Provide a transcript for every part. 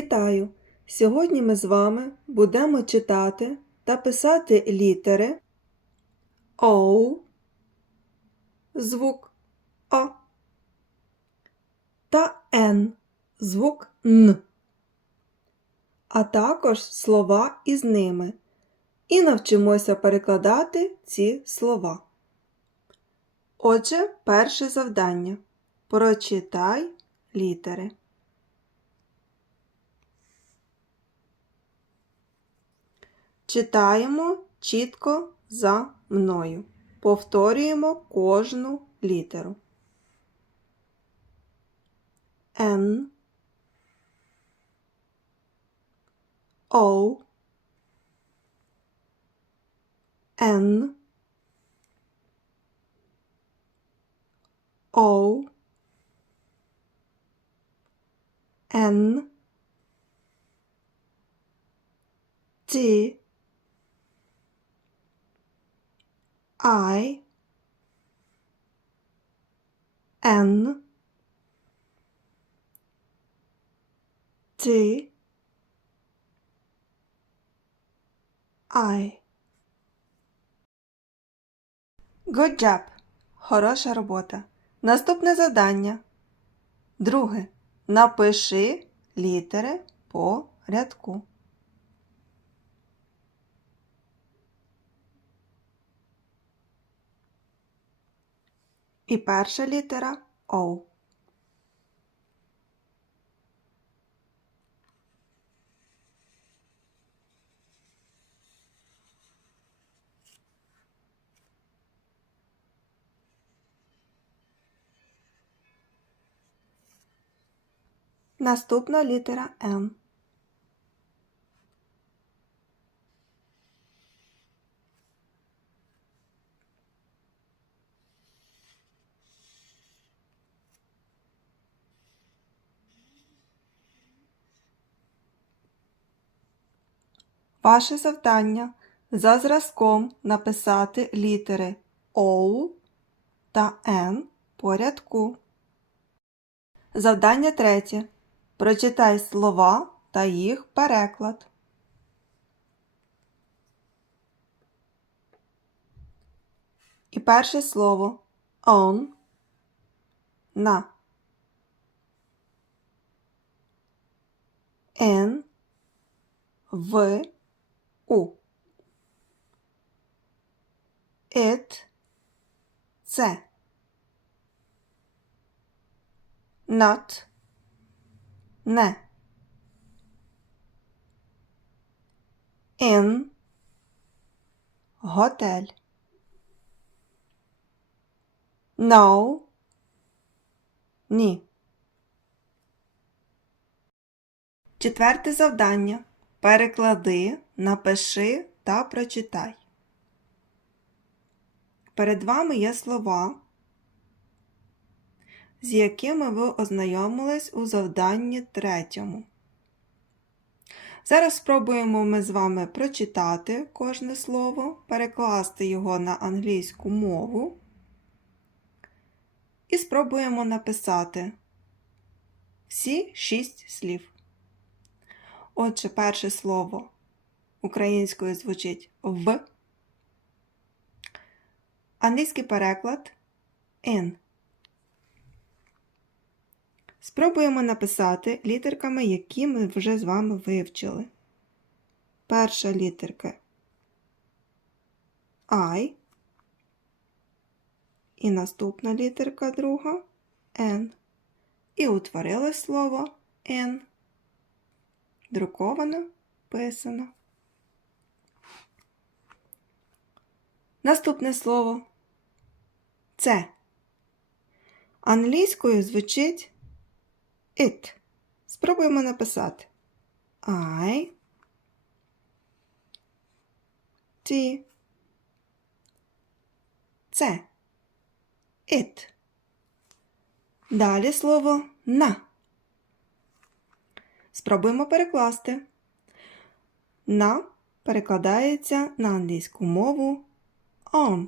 Вітаю! Сьогодні ми з вами будемо читати та писати літери Оу, звук О та Н, звук Н, а також слова із ними. І навчимося перекладати ці слова. Отже, перше завдання. Прочитай літери. Читаємо чітко за мною. Повторюємо кожну літеру. Н. О. Н. О. Н. Т I N T I Good job! Хороша робота. Наступне завдання. Друге. Напиши літери по рядку. І перша літера О. Наступна літера М. Ваше завдання за зразком написати літери Оу та Н по рядку. Завдання третє. Прочитай слова та їх переклад. І перше слово on на Н в у. It це. Not не. In готель. No ні. Четверте завдання. Переклади, напиши та прочитай. Перед вами є слова, з якими ви ознайомились у завданні третьому. Зараз спробуємо ми з вами прочитати кожне слово, перекласти його на англійську мову і спробуємо написати всі шість слів. Отже, перше слово українською звучить в. Англійський переклад in. Спробуємо написати літерками, які ми вже з вами вивчили. Перша літерка I. І наступна літерка друга N. І утворили слово N. Друковано, писано. Наступне слово це. Англійською звучить it. Спробуємо написати I T це it. Далі слово на. Спробуємо перекласти. На перекладається на англійську мову on.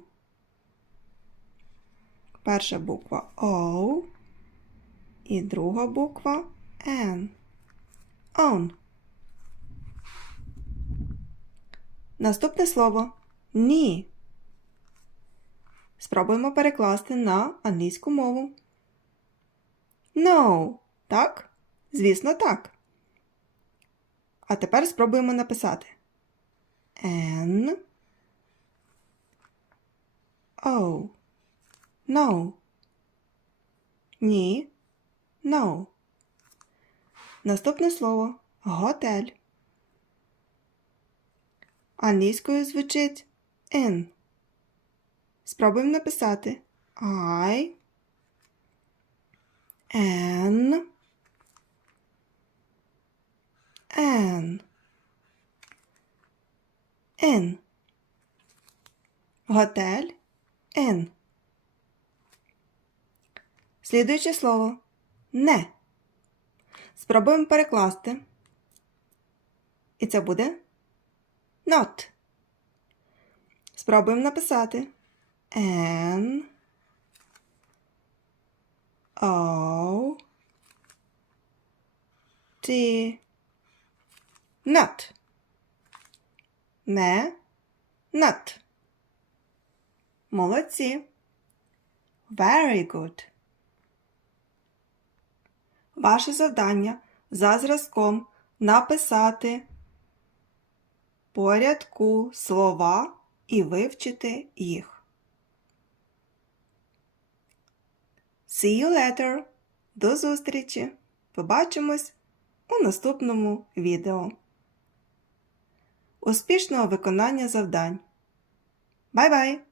Перша буква O і друга буква N. own. Наступне слово ні. Спробуємо перекласти на англійську мову. No. Так? Звісно, так. А тепер спробуємо написати. N. O. No. Ні. No. Наступне слово готель. Англійською звучить in. Спробуємо написати I N N In. Готель in. Слідуюче слово не. Спробуємо перекласти. І це буде not. Спробуємо написати N O T Not. Не not. Молодці. Very good. Ваше завдання за зразком написати порядку слова і вивчити їх. See you later. До зустрічі. Побачимось у наступному відео. Успішного виконання завдань. Бай-бай!